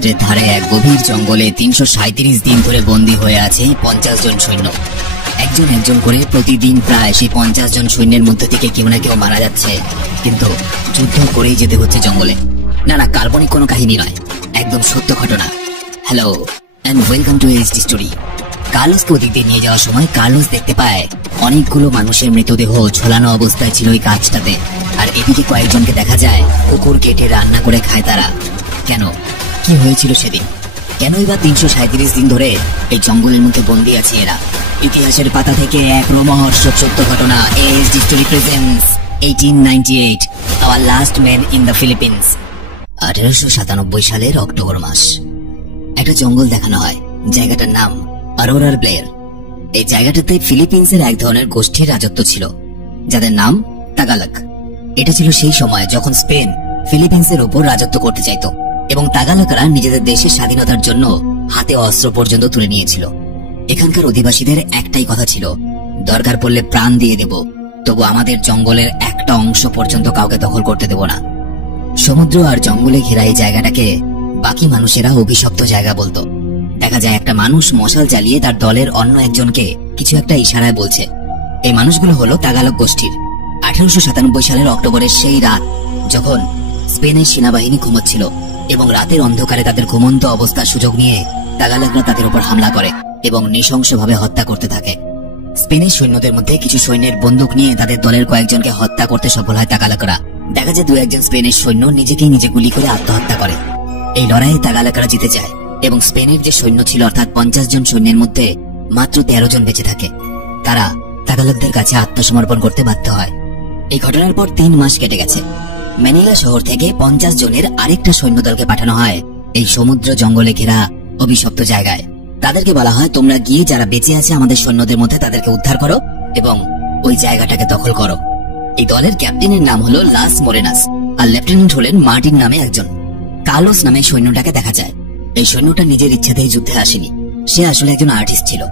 সমুদ্রের ধারে এক গভীর জঙ্গলে ৩৩৭ দিন ধরে বন্দী হয়ে আছে ৫০ জন সৈন্য। একজন একজন করে প্রতিদিন প্রায় সেই ৫০ জন সৈন্যের মধ্যে থেকে কেউ না কেউ মারা যাচ্ছে, কিন্তু যুদ্ধ করেই যেতে হচ্ছে জঙ্গলে। না না, কাল্পনিক কোনো কাহিনী নয়, একদম সত্য ঘটনা। Hello and welcome to HD story. কার্লোসকে ওদিক দিয়ে নিয়ে যাওয়ার সময় কার্লোস দেখতে পায় অনেকগুলো মানুষের মৃতদেহ ঝোলানো অবস্থায় ছিল ওই কাজটাতে, আর এদিকে কয়েকজনকে দেখা যায় কুকুর কেটে রান্না করে খায় তারা। কেন, কি হয়েছিল সেদিন? কেনই বা ৩৩৭ দিন ধরে এই জঙ্গলের মুখে বন্দী আছে এরা? ইতিহাসের পাতা থেকে এক রোমহর্ষক সত্য ঘটনা। HD story presents 1898 our last man in the Philippines. 1897 সালের অক্টোবর মাস। একটা জঙ্গল দেখানো হয়, জায়গাটার নাম অরোরার ব্লেয়ার। এই জায়গাটাতে ফিলিপিন্সের এক ধরনের গোষ্ঠীর রাজত্ব ছিল, যাদের নাম তাগালগ। এটা ছিল সেই সময় যখন স্পেন ফিলিপিন্সের উপর রাজত্ব করতে চাইত, এবং তাগালগরা নিজেদের দেশের স্বাধীনতার জন্য হাতে অস্ত্র পর্যন্ত তুলে নিয়েছিল। এখানকার অধিবাসীদের একটাই কথা ছিল, দরকার পড়লে প্রাণ দিয়ে দেব, তবু আমাদের জঙ্গলের একটা অংশ পর্যন্ত কাউকে দখল করতে দেব না। সমুদ্র আর জঙ্গলে ঘেরা এই জায়গাটাকে বাকি মানুষেরা অভিশপ্ত জায়গা বলতো। দেখা যায় একটা মানুষ মশাল জ্বালিয়ে তার দলের অন্য একজনকে কিছু একটা ইশারায় বলছে। এই মানুষগুলো হলো তাগালগ গোষ্ঠীর। 1897 সালের অক্টোবরের সেই রাত, যখন স্পেনের সেনাবাহিনী ঘুমোচ্ছিল এবং রাতের অন্ধকারে তাদের ঘুমন্ত অবস্থার সুযোগ নিয়ে তাগালগরা তাদের উপর হামলা করে এবং নৃশংসভাবে হত্যা করতে থাকে। স্পেনের সৈন্যদের মধ্যে কিছু সৈন্যের বন্দুক নিয়ে তাদের দলের কয়েকজনকে হত্যা করতে সফল হয় তাগালগরা। দেখা যায় 2-1 স্পেনের সৈন্য নিজেকেই নিজে গুলি করে আত্মহত্যা করে। এই লড়াইয়ে তাগালগরা জিতে যায় এবং স্পেনের যে সৈন্য ছিল, অর্থাৎ 50 জন সৈন্যের মধ্যে মাত্র 13 জন বেঁচে থাকে। তারা তাগালগদের কাছে আত্মসমর্পণ করতে বাধ্য হয়। এই ঘটনার পর 3 মাস কেটে গেছে। ম্যানিলা শহর থেকে 50 জনের আরেকটা সৈন্যদলকে পাঠানো হয় এই সমুদ্র জঙ্গলে ঘেরা অভিশপ্ত জায়গায়। তাদেরকে বলা হয়, তোমরা গিয়ে যারা বেঁচে আছে আমাদের সৈন্যদের মধ্যে তাদেরকে উদ্ধার করো এবং ওই জায়গাটাকে দখল করো। এই দলের ক্যাপ্টেনের নাম হলো লাস মোরেনাস, আর লেফটেন্যান্ট হলেন মার্টিন নামে একজন। কার্লোস নামে সৈন্যটাকে দেখা যায়। এই সৈন্যটা নিজের ইচ্ছাতেই যুদ্ধে আসেনি, সে আসলে একজন আর্টিস্ট ছিল,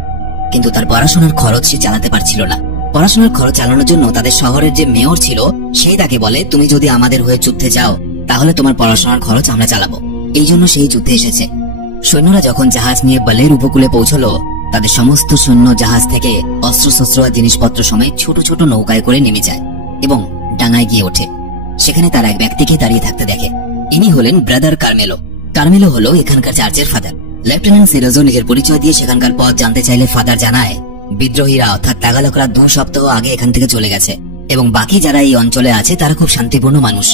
কিন্তু তার পড়াশোনার খরচ সে চালাতে পারছিল না। পড়াশোনার খরচ চালানোর জন্য তাদের শহরের যে মেয়র ছিল, সেই তাকে বলে, তুমি যদি আমাদের হয়ে যুদ্ধে যাও তাহলে তোমার পড়াশোনার খরচ আমরা চালাবো। এই জন্য সেই যুদ্ধে এসেছে। সৈন্যরা যখন জাহাজ নিয়ে বালের উপকূলে পৌঁছলো, তাদের সমস্ত সৈন্য জাহাজ থেকে অস্ত্রশস্ত্র আর জিনিসপত্র সমেত ছোট ছোট নৌকায় করে নেমে যায় এবং ডাঙায় গিয়ে ওঠে। সেখানে তারা এক ব্যক্তিকে দাঁড়িয়ে থাকতে দেখে। ইনি হলেন ব্রাদার কার্মেলো। কার্মেলো হলো এখানকার চার্চের ফাদার। লেফটেন্যান্ট সিরোজো নিজের পরিচয় দিয়ে সেখানকার পথ জানতে চাইলে ফাদার জানায়, বিদ্রোহীরা অর্থাৎ তাগালগরা 2 সপ্তাহ আগে এখান থেকে চলে গেছে এবং বাকি যারা এই অঞ্চলে আছে তারা খুব শান্তিপূর্ণ মানুষ।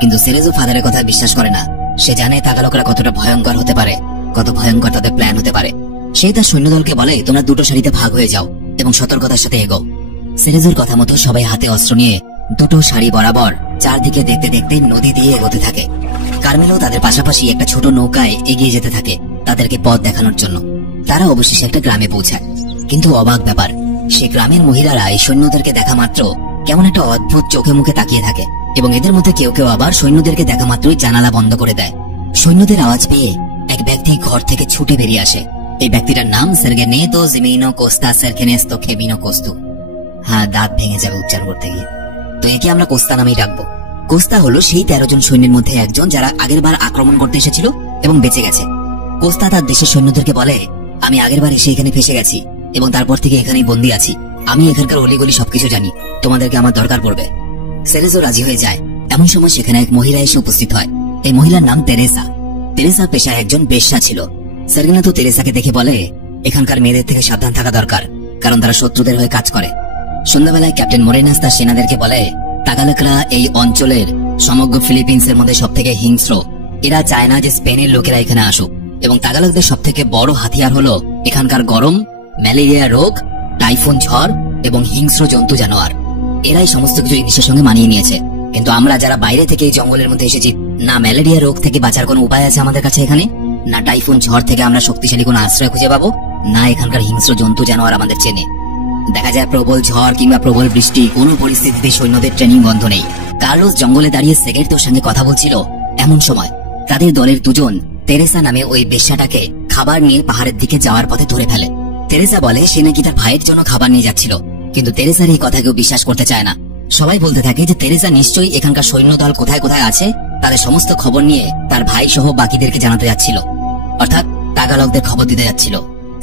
কিন্তু সিরোজো ফাদারের কথা বিশ্বাস করে না। সে জানে তাগালগরা কতটা ভয়ঙ্কর হতে পারে, কত ভয়ঙ্কর তাদের প্ল্যান হতে পারে। সে তার সৈন্যদলকে বলে, তোমরা 2টো সারিতে ভাগ হয়ে যাও এবং সতর্কতার সাথে এগো। সিরোজোর কথা মতো সবাই হাতে অস্ত্র নিয়ে 2টো সারি বরাবর চারদিকে দেখতে দেখতে নদী দিয়ে এগোতে থাকে। কার্মেলো তাদের পাশাপাশি একটা ছোট নৌকায় এগিয়ে যেতে থাকে তাদেরকে পথ দেখানোর জন্য। তারা অবশেষে একটা গ্রামে পৌঁছায়, কিন্তু অবাক ব্যাপার, সে গ্রামের মহিলারা এই সৈন্যদেরকে দেখা মাত্র কেমন একটা অদ্ভুত চোখে মুখে তাকিয়ে থাকে এবং এদের মধ্যে কেউ কেউ আবার সৈন্যদেরকে দেখা মাত্রই জানালা বন্ধ করে দেয়। সৈন্যদের আওয়াজ পেয়ে এক ব্যক্তি ঘর থেকে ছুটে বেরিয়ে আসে। এই ব্যক্তিটার নাম সের্গেনেতো জিমিনো কোস্তা সেরকেনেস্তো খেমিনো কোস্তু। হ্যাঁ, দাঁত ভেঙে যাবে উচ্চারণ করতে গিয়ে, তো একে আমরা কোস্তা নামেই ডাকবো। কোস্তা হলো সেই 13 জন সৈন্যের মধ্যে একজন যারা আগের বার আক্রমণ করতে এসেছিল এবং বেঁচে গেছে। কোস্তা তার দেশের সৈন্যদেরকে বলে, আমি আগের বার এসে এখানে ফেসে গেছি এবং তারপর থেকে এখানেই বন্দী আছি। আমি এখানকার অলিগলি সবকিছু জানি, তোমাদেরকে আমার দরকার পড়বে। সেরেজো রাজি হয়ে যায়। এমন সময় সেখানে এক মহিলা এসে উপস্থিত হয়। এই মহিলার নাম তেরেসা। তেরেসা পেশায় একজন বেশ্যা ছিল। সের্গেনেতো তেরেসাকে দেখে বলে, এখানকার মেয়েদের থেকে সাবধান থাকা দরকার, কারণ তারা শত্রুদের হয়ে কাজ করে। সন্ধ্যাবেলায় ক্যাপ্টেন মোরেনাস তার সেনাদেরকে বলে, তাগালগরা এই অঞ্চলের সমগ্র ফিলিপিন্সের মধ্যে সবথেকে হিংস্র। এরা চায় না যে স্পেনের লোকেরা এখানে আসুক, এবং তাগালগদের সবথেকে বড় হাতিয়ার হলো এখানকার গরম, ম্যালেরিয়া রোগ, টাইফুন ঝড় এবং হিংস্র জন্তু জানোয়ার। এরাই সমস্ত কিছু জিনিসের সঙ্গে মানিয়ে নিয়েছে, কিন্তু আমরা যারা বাইরে থেকে এই জঙ্গলের মধ্যে এসেছি, না ম্যালেরিয়া রোগ থেকে বাঁচার কোনো উপায় আছে আমাদের কাছে এখানে, না টাইফুন ঝড় থেকে আমরা শক্তিশালী কোনো আশ্রয় খুঁজে পাবো, না এখানকার হিংস্র জন্তু জানোয়ার আমাদের চেনে। দেখা যায় প্রবল ঝড় কিংবা প্রবল বৃষ্টি, কোনো পরিস্থিতিতে সৈন্যদের ট্রেনিং বন্ধ নেই। কার্লোস জঙ্গলে দাঁড়িয়ে সেকেরটোর সঙ্গে কথা বলছিল। এমন সময় তাদের দলের 2 জন তেরেসা নামে ওই বেশ্যাটাকে খাবার নিয়ে পাহাড়ের দিকে যাওয়ার পথে ধরে ফেলে। তেরেসা বলে সে নাকি তার ভাইয়ের জন্য খাবার নিয়ে যাচ্ছিল, কিন্তু তেরেসার এই কথা কেউ বিশ্বাস করতে চায় না। সবাই বলতে থাকে যে তেরেসা নিশ্চয়ই এখানকার সৈন্যদল কোথায় কোথায় আছে তাদের সমস্ত খবর নিয়ে তার ভাই সহ বাকিদেরকে জানাতে যাচ্ছিল, অর্থাৎ তাগালকদের খবর দিতে যাচ্ছিল।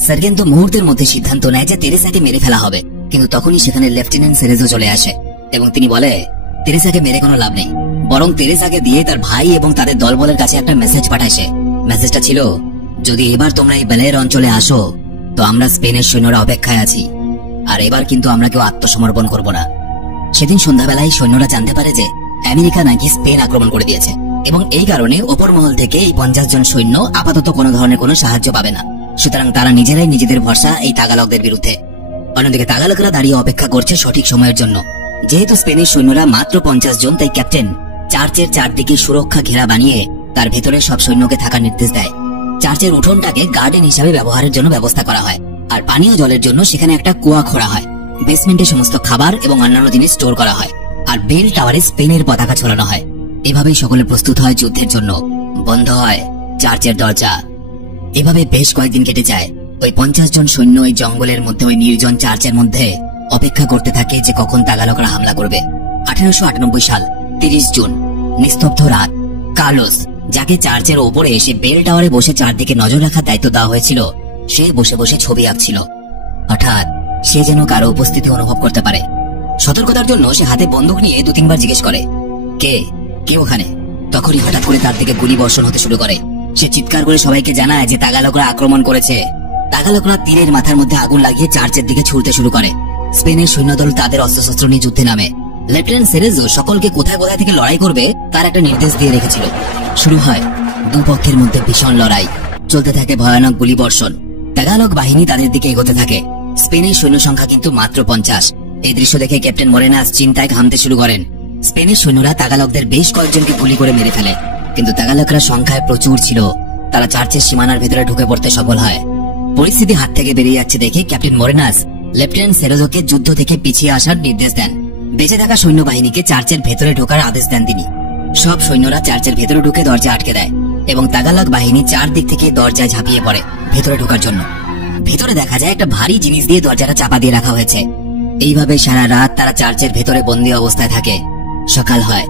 সার্গেন্তো মুহূর্তের মধ্যে সিদ্ধান্ত নেয় যে তেরেসাকে মেরে ফেলা হবে, কিন্তু তখনই সেখানে লেফটেন্যান্ট সেরেজো চলে আসে এবং তিনি বলে তেরেসাকে মেরে কোনো লাভ নেই, বরং তেরেসাকে দিয়ে তার ভাই এবং তাদের দলবলের কাছে একটা মেসেজ পাঠায় সে। মেসেজটা ছিল, যদি এবার তোমরা এই বেলের অঞ্চলে আসো তো আমরা স্পেনের সৈন্যরা অপেক্ষায় আছি, আর এবার কিন্তু আমরা কেউ আত্মসমর্পণ করব না। সেদিন সন্ধ্যাবেলায় সৈন্যরা জানতে পারে যে আমেরিকা নাকি স্পেন আক্রমণ করে দিয়েছে এবং এই কারণে ওপর মহল থেকে এই 50 জন সৈন্য আপাতত কোনো ধরনের কোনো সাহায্য পাবে না। সুতরাং তারা নিজেরাই নিজেদের ভরসা এই তাগালকদের বিরুদ্ধে। অন্যদিকে তাগালকরা দাঁড়িয়ে অপেক্ষা করছে সঠিক সময়ের জন্য। যেহেতু স্পেনের সৈন্যরা মাত্র 50 জন, তাই ক্যাপ্টেন চার্চের চারদিকে সুরক্ষা ঘেরা বানিয়ে তার ভেতরে সব সৈন্যকে থাকার নির্দেশ দেয়। চার্চের উঠোনটাকে গার্ডেন হিসাবে ব্যবহারের জন্য ব্যবস্থা করা হয়, আর পানীয় জলের জন্য সেখানে একটা কুয়া খোঁড়া হয়। বেসমেন্টে সমস্ত খাবার এবং অন্যান্য জিনিস স্টোর করা হয়, আর বেল টাওয়ারে স্পেনের পতাকা ঝোলানো হয়। এভাবেই সকলে প্রস্তুত হয় যুদ্ধের জন্য। বন্ধ হয় চার্চের দরজা। এভাবে বেশ কয়েকদিন কেটে যায়। ওই 50 জন সৈন্য ওই জঙ্গলের মধ্যে ওই নির্জন চার্চের মধ্যে অপেক্ষা করতে থাকে যে কখন তাগালকরা হামলা করবে। 1898 সাল 30 জুন, নিস্তব্ধ রাত। কার্লোস, যাকে চার্চের ওপরে এসে বেল টাওয়ারে বসে চারদিকে নজর রাখার দায়িত্ব দেওয়া হয়েছিল, সে বসে বসে ছবি আঁকছিল। হঠাৎ সে যেন কারো উপস্থিতি অনুভব করতে পারে। সতর্কতার জন্য সে হাতে বন্দুক নিয়ে 2-3 বার জিজ্ঞেস করে, কে কে ওখানে? তখনই হঠাৎ করে তার দিকে গুলি বর্ষণ হতে শুরু করে। সে চিৎকার করে সবাইকে জানায় যে তাগালকরা আক্রমণ করেছে। তাগালকরা তীরের মাথার মধ্যে আগুন লাগিয়ে চার্চের দিকে ছুটতে শুরু করে। স্পেনের সৈন্যদল তাদের অস্ত্রশস্ত্র নিয়ে যুদ্ধে নামে। লেফটেন্যান্ট সেরেজো সকলকে কোথায় কোথায় থেকে লড়াই করবে তার একটা নির্দেশ দিয়ে রেখেছিল। শুরু হয় দুপক্ষের মধ্যে ভীষণ লড়াই। চলতে থাকে ভয়ানক গুলি বর্ষণ। তাগালক বাহিনী তাদের দিকে এগোতে থাকে। স্পেনের সৈন্য সংখ্যা কিন্তু মাত্র 50। এই দৃশ্য দেখে ক্যাপ্টেন মোরেনাস চিন্তায় ঘামতে শুরু করেন। স্পেনের সৈন্যরা তাগালকদের বেশ কয়েকজনকে গুলি করে মেরে ফেলে, কিন্তু তাগালকরা সংখ্যায় প্রচুর ছিল। তারা চার্চের সীমানার ভেতরে ঢুকে পড়তে সফল হয়। পরিস্থিতি হাত থেকে বেরিয়ে যাচ্ছে দেখে ক্যাপ্টেন মোরেনাস লেফটেন্যান্ট সেরেজোকে যুদ্ধ থেকে পিছিয়ে আসার নির্দেশ দেন। বেঁচে থাকা সৈন্যবাহিনীকে চার্চের ভেতরে ঢোকার আদেশ দেন তিনি। সব সৈন্যরা চার্চের ভেতরে ঢুকে দরজা আটকে দেয় এবং তাগালক বাহিনী চারদিক থেকে দরজায় ঝাঁপিয়ে পড়ে ভেতরে ঢোকার জন্য। ভেতরে দেখা যায় একটা ভারী জিনিস দিয়ে দরজাটা চাপা দিয়ে রাখা হয়েছে। এইভাবে সারা রাত তারা চার্চের ভেতরে বন্দী অবস্থায় থাকে। সকাল হয়,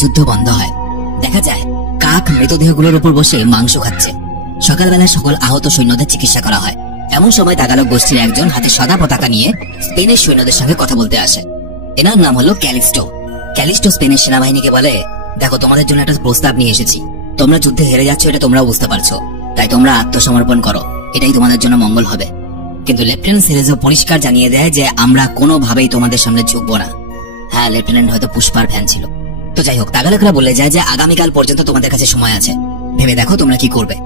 যুদ্ধ বন্ধ হয়। দেখা যায় কাক মৃতদেহগুলোর উপর বসে মাংস খাচ্ছে। সকালবেলায় সকল আহত সৈন্যদের চিকিৎসা করা হয়। এমন সময় তাগালক গোষ্ঠীর একজন হাতে সাদা পতাকা নিয়ে স্পেনের সৈন্যদের সঙ্গে কথা বলতে আসে। এনার নাম হলো ক্যালিস্টো। ক্যালিস্টো স্পেনের সেনাবাহিনীকে বলে, দেখো, তোমাদের জন্য একটা প্রস্তাব নিয়ে এসেছি। তোমরা যুদ্ধে হেরে যাচ্ছ, এটা তোমরাও বুঝতে পারছো, তাই তোমরা আত্মসমর্পণ করো, এটাই তোমাদের জন্য মঙ্গল হবে। কিন্তু লেফটেন্যান্ট সেরেজো পরিষ্কার জানিয়ে দেয় যে আমরা কোনোভাবেই তোমাদের সামনে ঝুঁকবো না। হ্যাঁ, লেফটেন্যান্ট হয়তো পুষ্পার ফ্যান ছিল। তো যাই হোক, তাগালকরা বলে যায় যে আগামীকাল পর্যন্ত তোমাদের কাছে সময় আছে, ভেবে দেখো তোমরা কি করবে।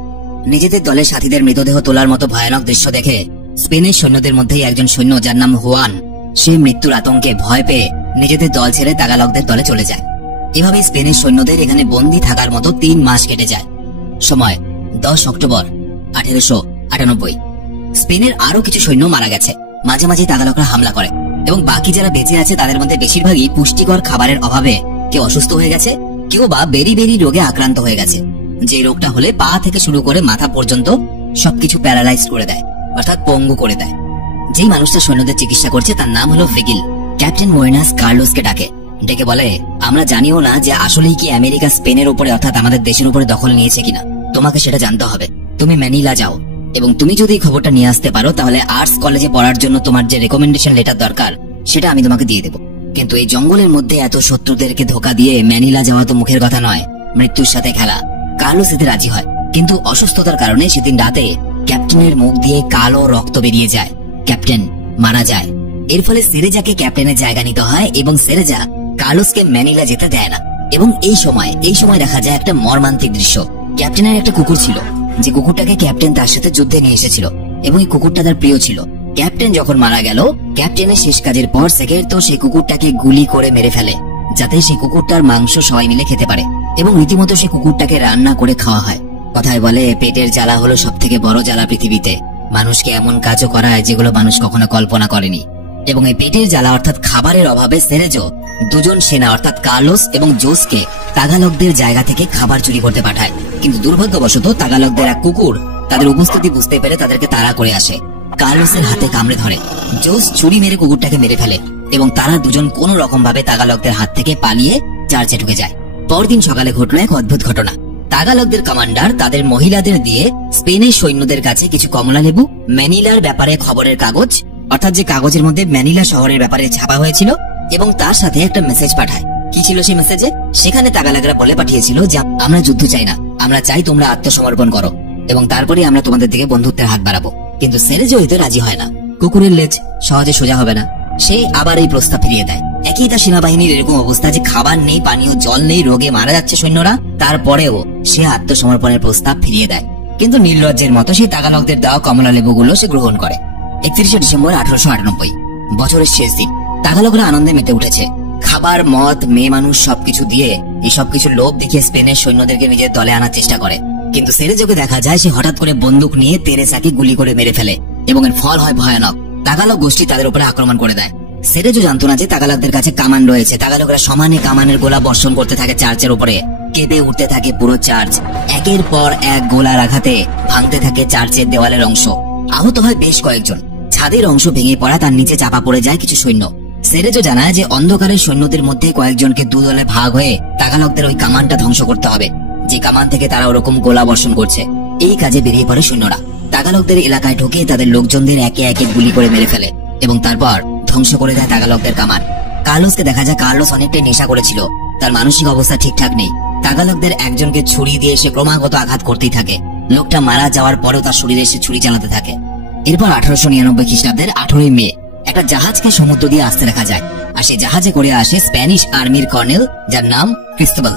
নিজেদের দলের সাথীদের মৃতদেহ তোলার মতো ভয়ানক দৃশ্য দেখে স্পেনের সৈন্যদের মধ্যেই একজন সৈন্য, যার নাম হুয়ান, সে মৃত্যুর আতঙ্কে ভয় পেয়ে নিজেদের দল ছেড়ে তাগালকদের দলে চলে যায়। এভাবে স্পেনের সৈন্যদের এখানে বন্দী থাকার মতো 3 মাস কেটে যায়। সময় 10 অক্টোবর 1898। স্পেনের আরো কিছু সৈন্য মারা গেছে। মাঝে মাঝে তাগালকরা হামলা করে এবং বাকি যারা বেঁচে আছে তাদের মধ্যে বেশিরভাগই পুষ্টিকর খাবারের অভাবে কেউ অসুস্থ হয়ে গেছে, কেউ বা বেরি বেরি রোগে আক্রান্ত হয়ে গেছে। যে রোগটা হলে পা থেকে শুরু করে মাথা পর্যন্ত সবকিছু প্যারালাইজ করে দেয়, অর্থাৎ পঙ্গু করে দেয়। যেই মানুষটা সৈন্যদের চিকিৎসা করছে তার নাম হলো ফিগিল। ক্যাপ্টেন মোরেনাস কার্লোসকে ডেকে বলে, আমরা জানিও না যে আসলেই কি আমেরিকা স্পেনের উপরে অর্থাৎ আমাদের দেশের উপরে দখল নিয়েছে কিনা। তোমাকে সেটা জানতে হবে। তুমি ম্যানিলা যাও এবং তুমি যদি খবরটা নিয়ে আসতে পারো তাহলে আর্টস কলেজে পড়ার জন্য তোমার যে রেকমেন্ডেশন লেটার দরকার সেটা আমি তোমাকে দিয়ে দেবো। কিন্তু এই জঙ্গলের মধ্যে এত শত্রুদেরকে ধোকা দিয়ে ম্যানিলা যাওয়া তো মুখের কথা নয়, মৃত্যুর সাথে খেলা। কার্লোস এতে রাজি হয়, কিন্তু অসুস্থতার কারণে সেদিন রাতে ক্যাপ্টেনের মুখ দিয়ে কালো রক্ত বেরিয়ে যায়। ক্যাপ্টেন মারা যায়। এর ফলে সেরেজাকে ক্যাপ্টেনের জায়গা নিতে হয় এবং সেরেজা কার্লোসকে ম্যানিলা যেতে দেয় না। এবং এই সময় দেখা যায় একটা মর্মান্তিক দৃশ্য। ক্যাপ্টেনের একটা কুকুর ছিল, যে কুকুরটাকে ক্যাপ্টেন তার সাথে যুদ্ধে নিয়ে এসেছিল এবং এই কুকুরটা তার প্রিয় ছিল। ক্যাপ্টেন যখন মারা গেল, ক্যাপ্টেনের শেষ কাজের পর সেকেরতো সেই কুকুরটাকে গুলি করে মেরে ফেলে, যাতে সেই কুকুরটার মাংস সবাই মিলে খেতে পারে এবং রীতিমতো সেই কুকুরটাকে রান্না করে খাওয়া হয়। কথায় বলে, পেটের জ্বালা হলো সব থেকে বড় জ্বালা পৃথিবীতে। মানুষকে এমন কাজও করায় যেগুলো মানুষ কখনো কল্পনা করেনি। এবং এই পেটের জ্বালা অর্থাৎ খাবারের অভাবে সেরেজো 2 জন সেনা অর্থাৎ কার্লোস এবং জোসকে তাগালকদের জায়গা থেকে খাবার চুরি করতে পাঠায়। কিন্তু দুর্ভাগ্যবশত তাগালকদের এক কুকুর তাদের উপস্থিতি বুঝতে পেরে তাদেরকে তাড়া করে আসে কার্লোসের হাতে কামড়ে ধরে। জোস ছুরি মেরে কুকুরটাকে মেরে ফেলে এবং তারা দুজন কোন রকম ভাবে তাগালকদের হাত থেকে পালিয়ে চার্চে ঢুকে যায়। পরদিন সকালে ঘটলো এক অদ্ভুত ঘটনা। তাগালকদের কমান্ডার তাদের মহিলাদের দিয়ে স্পেনের সৈন্যদের কাছে কিছু কমলা লেবু, ম্যানিলার ব্যাপারে খবরের কাগজ, অর্থাৎ যে কাগজের মধ্যে ম্যানিলা শহরের ব্যাপারে ছাপা হয়েছিল, এবং তার সাথে একটা মেসেজ পাঠায়। কি ছিল সেই মেসেজে? সেখানে তাগালকরা বলে পাঠিয়েছিল যে আমরা যুদ্ধ চাই না, আমরা চাই তোমরা আত্মসমর্পণ করো এবং তারপরে আমরা তোমাদের দিকে বন্ধুত্বের হাত বাড়াবো। কিন্তু সেরেজো এতে রাজি হয় না। কুকুরের লেজ সহজে সোজা হবে না, সে আবার এই প্রস্তাব ফিরিয়ে দেয়। একই তা সেনাবাহিনীর এরকম অবস্থা যে খাবার নেই, পানীয় জল নেই, রোগে মারা যাচ্ছে সৈন্যরা, তারপরেও সে আত্মসমর্পণের প্রস্তাব ফিরিয়ে দেয়। কিন্তু নির্লজ্জের মতো সেই তাগালকদের দেওয়া কমলা লেবুগুলো সে গ্রহণ করে। 31শে ডিসেম্বর 1898, বছরের শেষ দিন। তাগালকরা আনন্দে মেতে উঠেছে। খাবার, মদ, মেয়ে মানুষ সবকিছু দিয়ে এই সবকিছু লোভ দেখিয়ে স্পেনের সৈন্যদেরকে নিজের দলে আনার চেষ্টা করে। কিন্তু সেরেজোকে দেখা যায় সে হঠাৎ করে বন্দুক নিয়ে তেরেসাকে গুলি করে মেরে ফেলে এবং এর ফল হয় ভয়ানক। তাগালক গোষ্ঠী তাদের উপরে আক্রমণ করে দেয়। সেরেজো জানতো না যে তাগালকদের কাছে কামান রয়েছে। তাগালকরা সমানে কামানের গোলা বর্ষণ করতে থাকে চার্চের উপরে। কেঁপে উঠতে থাকে পুরো চার্চ। একের পর এক গোলার আঘাতে ভাঙতে থাকে চার্চের দেওয়ালের অংশ। আহত হয় বেশ কয়েকজন। ছাদের অংশ ভেঙে পড়া, তার নিচে চাপা পড়ে যায় কিছু সৈন্য। সেরেজো জানায় যে অন্ধকারের সৈন্যদের মধ্যে কয়েকজনকে দুদলে ভাগ হয়ে তাগালকদের ওই কামানটা ধ্বংস করতে হবে, যে কামান থেকে তারা ওরকম গোলা বর্ষণ করছে। এই কাজে বেরিয়ে পড়ে সৈন্যরা। তাগালকদের এলাকায় ঢুকে তাদের লোকজনদের একে একে গুলি করে মেরে ফেলে এবং তারপর ধ্বংস করে দেয় তাগালকদের কামান। কার্লোসকে দেখা যায় কার্লোস অনেকটাই নেশা করেছিল, তার মানসিক অবস্থা ঠিকঠাক নেই। তাগালকদের একজনকে ছুরি দিয়ে সে ক্রমাগত আঘাত করতেই থাকে। লোকটা মারা যাওয়ার পরেও তার শরীরে সে ছুরি চালাতে থাকে। এরপর 1899 খ্রিস্টাব্দের 18ই মে একটা জাহাজকে সমুদ্র দিয়ে আসতে দেখা যায়। আর সেই জাহাজে করে আসে স্প্যানিশ আর্মির কর্নেল, যার নাম ক্রিস্টোবাল।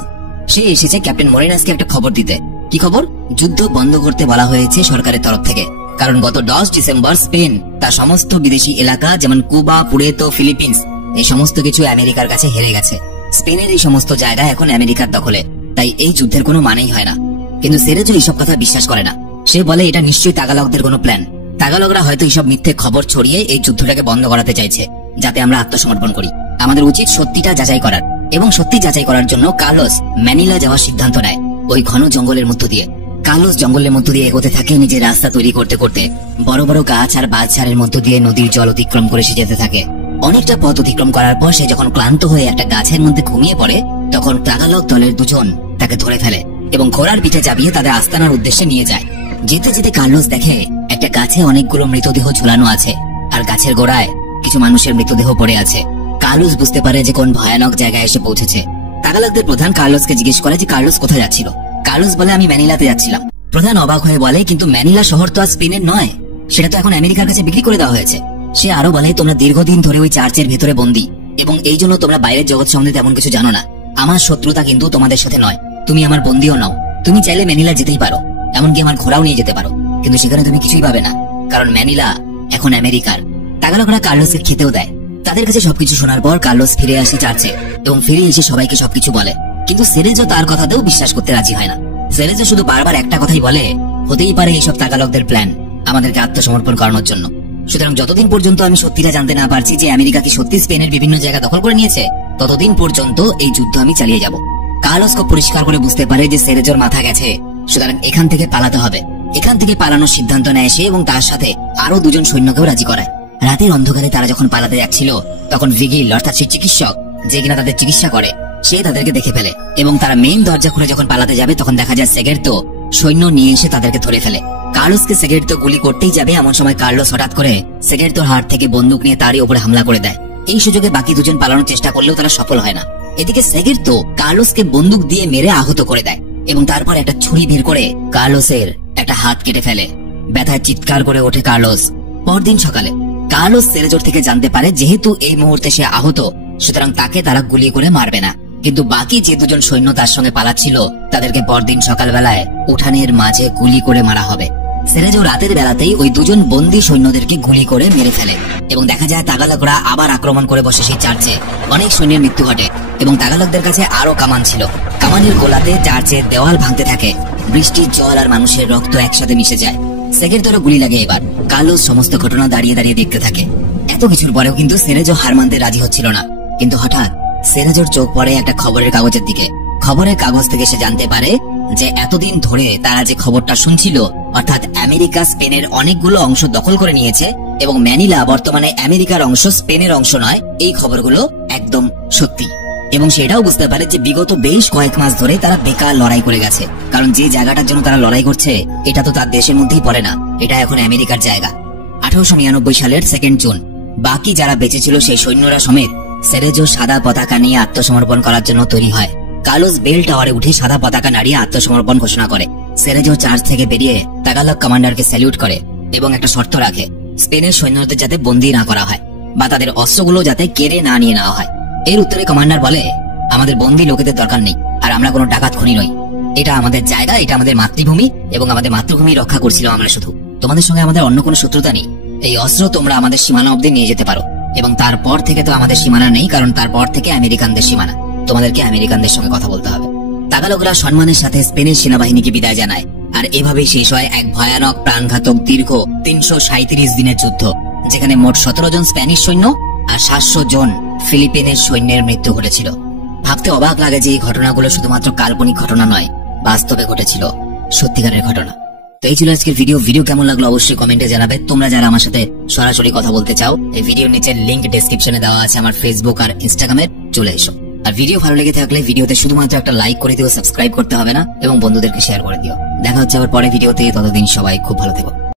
সে এসেছে ক্যাপ্টেন মোরেনাসকে একটা খবর দিতে। কি খবর? যুদ্ধ বন্ধ করতে বলা হয়েছে সরকারের তরফ থেকে, কারণ গত 10 ডিসেম্বর স্পেন তার সমস্ত বিদেশি এলাকা যেমন কুবা, পুরেতো, ফিলিপিন্স এই সমস্ত কিছু আমেরিকার কাছে হেরে গেছে। স্পেনের এই সমস্ত জায়গা এখন আমেরিকার দখলে, তাই এই যুদ্ধের কোনো মানেই হয় না। কিন্তু সেরেজো এইসব কথা বিশ্বাস করে না। সে বলে এটা নিশ্চয়ই তাগালকদের কোনো প্ল্যান। তাগালকরা হয়তো এইসব মিথ্যে খবর ছড়িয়ে এই যুদ্ধটাকে বন্ধ করাতে চাইছে, যাতে আমরা আত্মসমর্পণ করি। আমাদের উচিত সত্যিটা যাচাই করার, এবং সত্যি যাচাই করার জন্য কার্লোস ম্যানিলা যাওয়ার সিদ্ধান্ত নেয় ওই ঘন জঙ্গলের মধ্য দিয়ে। কার্লোস জঙ্গলের মধ্য দিয়ে এগোতে থাকে, নিজের রাস্তা তৈরি করতে করতে বড় বড় গাছ আর বাঁশঝাড়ের মধ্য দিয়ে নদীর জল অতিক্রম করে সে যেতে থাকে। অনেকটা পথ অতিক্রম করার পর সে যখন ক্লান্ত হয়ে একটা গাছের মধ্যে ঘুমিয়ে পড়ে, তখন তাগালক দলের দুজন তাকে ধরে ফেলে এবং ঘোড়ার পিঠে চাপিয়ে তাদের আস্তানার উদ্দেশ্যে নিয়ে যায়। যেতে যেতে কার্লোস দেখে একটা গাছে অনেকগুলো মৃতদেহ ঝুলানো আছে, আর গাছের গোড়ায় কিছু মানুষের মৃতদেহ পড়ে আছে। কার্লোস বুঝতে পারে যে কোন ভয়ানক জায়গায় এসে পৌঁছেছে। তাগালকদের প্রধান কার্লোসকে জিজ্ঞেস করে যে কার্লোস কোথায় যাচ্ছিল। কার্লোস বলে আমি ম্যানিলাতে যাচ্ছিলাম। প্রধান অবাক হয়ে বলে কিন্তু ম্যানিলা শহর তো আজ স্পেনের নয়, সেটা তো এখন আমেরিকার কাছে বিক্রি করে দেওয়া হয়েছে। সে আরো বলে তোমরা দীর্ঘদিন ধরে ওই চার্চের ভেতরে বন্দী এবং এই জন্য তোমরা বাইরের জগৎ সম্বন্ধে তেমন কিছু জানো না। আমার শত্রুতা কিন্তু তোমাদের সাথে নয়, তুমি আমার বন্দীও নাও। তুমি চাইলে ম্যানিলা যেতেই পারো, এমনকি আমার ঘোড়াও নিয়ে যেতে পারো, কিন্তু সেখানে তুমি কিছুই পাবে না, কারণ ম্যানিলা এখন আমেরিকার। তাগালকরা কার্লোসকে খেতেও দেয়। তাদের কাছে সবকিছু শোনার পর কার্লোস ফিরে আসে চার্চে এবং ফিরে এসে সবাইকে সবকিছু বলে। কিন্তু সেরেজো তার কথাতেও বিশ্বাস করতে রাজি হয় না। সেরেজো শুধু বারবার একটা কথাই বলে, হতেই পারে এইসব তাগালকদের প্ল্যান আমাদেরকে আত্মসমর্পণ করানোর জন্য। সুতরাং যতদিন পর্যন্ত আমি সত্যিটা জানতে না পারছি যে আমেরিকা কি সত্যি স্পেনের বিভিন্ন জায়গা দখল করে নিয়েছে, ততদিন পর্যন্ত এই যুদ্ধ আমি চালিয়ে যাব। কার্লোস খুব পরিষ্কার করে বুঝতে পারে যে সেরেজোর মাথা গেছে, সুতরাং এখান থেকে পালাতে হবে। এখান থেকে পালানোর সিদ্ধান্ত নেয় সে এবং তার সাথে আরো দুজন সৈন্যকেও রাজি করায়। রাতের অন্ধকারে তারা যখন পালাতে যাচ্ছিল, তখন ভিগিল অর্থাৎ সেই চিকিৎসক যে কিনা তাদের চিকিৎসা করে, সে তাদেরকে দেখে ফেলে এবং তারা মেইন দরজা খুলে যখন পালাতে যাবে, তখন দেখা যায় সেগের্তো সৈন্য নিয়ে এসে তাদেরকে ধরে ফেলে। কার্লোসকে সেগের্তো গুলি করতেই যাবে, এমন সময় কার্লোস হঠাৎ করে সেগের্তোর হাত থেকে বন্দুক নিয়ে তারই উপরে হামলা করে দেয়। এই সুযোগে বাকি দুজন পালানোর চেষ্টা করলেও তারা সফল হয় না। এদিকে সেগের্তো কার্লোসকে বন্দুক দিয়ে মেরে আহত করে দেয় এবং তারপর একটা ছুরি বের করে কার্লোসের একটা হাত কেটে ফেলে। ব্যথায় চিৎকার করে ওঠে কার্লোস। পরদিন সকালে কার্লোস সেরেজোর থেকে জানতে পারে যেহেতু এই মুহূর্তে সে আহত, সুতরাং তাকে তারা গুলি করে মারবে না, কিন্তু বাকি যে দুজন সৈন্য তার সঙ্গে পালাচ্ছিল তাদেরকে পরদিন সকালবেলায় উঠানের মাঝে গুলি করে মারা হবে। সেরেজো রাতের বেলাতেই ওই দুজন বন্দী সৈন্যদেরকে গুলি করে মেরে ফেলে এবং দেখা যায় তাগালকরা আবার আক্রমণ করে বসে সেই চার্চে। অনেক সৈন্যের মৃত্যু ঘটে এবং তাগালকদের কাছে আরো কামান ছিল। কামানের গোলাতে চার্চের দেওয়াল ভাঙতে থাকে। বৃষ্টির জল আর মানুষের রক্ত একসাথে মিশে যায়। সেগের্তোরও গুলি লাগে। এবার কার্লোস সমস্ত ঘটনা দাঁড়িয়ে দাঁড়িয়ে দেখতে থাকে। এত কিছুর পরেও কিন্তু সেরেজো হার মানতে রাজি হচ্ছিল না। কিন্তু হঠাৎ সেরেজোর চোখ পড়ে একটা খবরের কাগজের দিকে। খবরের কাগজ থেকে সে জানতে পারে যে এতদিন ধরে তারা যে খবরটা শুনছিল, অর্থাৎ আমেরিকা স্পেনের অনেকগুলো অংশ দখল করে নিয়েছে এবং ম্যানিলা বর্তমানে আমেরিকার অংশ, স্পেনের অংশ নয়, এই খবরগুলো একদম সত্যি। এবং সেটাও বুঝতে পারে যে বিগত বেশ কয়েক মাস ধরে তারা বেকার লড়াই করে গেছে, কারণ যে জায়গাটার জন্য তারা লড়াই করছে এটা তো তার দেশের মধ্যেই পড়ে না, এটা এখন আমেরিকার জায়গা। 1899 সালের 2 জুন বাকি যারা বেঁচে ছিল সেই সৈন্যরা সমেত সেরেজো সাদা পতাকা নিয়ে আত্মসমর্পণ করার জন্য তৈরি হয়। কার্লোস বেল টাওয়ারে উঠে সাদা পতাকা নাড়িয়ে আত্মসমর্পণ ঘোষণা করে। সেরেজো চার্চ থেকে বেরিয়ে তাগালগ কমান্ডারকে স্যালিউট করে এবং একটা শর্ত রাখে, স্পেনের সৈন্যদের যাতে বন্দী না করা হয় বা তাদের অস্ত্রগুলো যাতে কেড়ে না নিয়ে নেওয়া হয়। এর উত্তরে কমান্ডার বলে, আমাদের বন্দী লোকেদের দরকার নেই, আর আমরা কোনো ডাকাত খুনি নই, এটা আমাদের জায়গা, এটা আমাদের মাতৃভূমি এবং আমাদের মাতৃভূমি রক্ষা করছিলাম আমরা শুধু, তোমাদের সঙ্গে আমাদের অন্য কোনো শত্রুতা নেই। এই অস্ত্র তোমরা আমাদের সীমানা অব্দি নিয়ে যেতে পারো। এবং তারপর থেকে তো আমাদের সীমানা নেই, কারণ তারপর থেকে আমেরিকানদের সীমানা, তোমাদেরকে আমেরিকানদের সঙ্গে কথা বলতে হবে। তাগালগরা সম্মানের সাথে স্পেনের সেনাবাহিনীকে বিদায় জানায়, আর এভাবেই শেষ হয় এক ভয়ানক প্রাণঘাতক দীর্ঘ 337 দিনের যুদ্ধ, যেখানে মোট 17 জন স্প্যানিশ সৈন্য আর 700 জন ফিলিপিনের সৈন্যের মৃত্যু ঘটেছিল। ভাবতে অবাক লাগে যে এই ঘটনাগুলো শুধুমাত্র কাল্পনিক ঘটনা নয়, বাস্তবে ঘটেছিল, সত্যিকারের ঘটনা। তো এই ছিল আজকের ভিডিও কেমন লাগলো অবশ্যই কমেন্টে জানাবে। তোমরা যারা আমার সাথে সরাসরি কথা বলতে চাও, এই ভিডিওর নিচে লিংক ডেসক্রিপশনে দেওয়া আছে আমার ফেসবুক আর ইনস্টাগ্রামের, চলে এসো। আর ভিডিও ভালো লেগে থাকলে ভিডিওতে শুধুমাত্র একটা লাইক করে দিও, সাবস্ক্রাইব করতে হবে না, এবং বন্ধুদেরকে শেয়ার করে দিও। দেখা হচ্ছে আবার পরে ভিডিওতে, ততদিন সবাই খুব ভালো থেকো।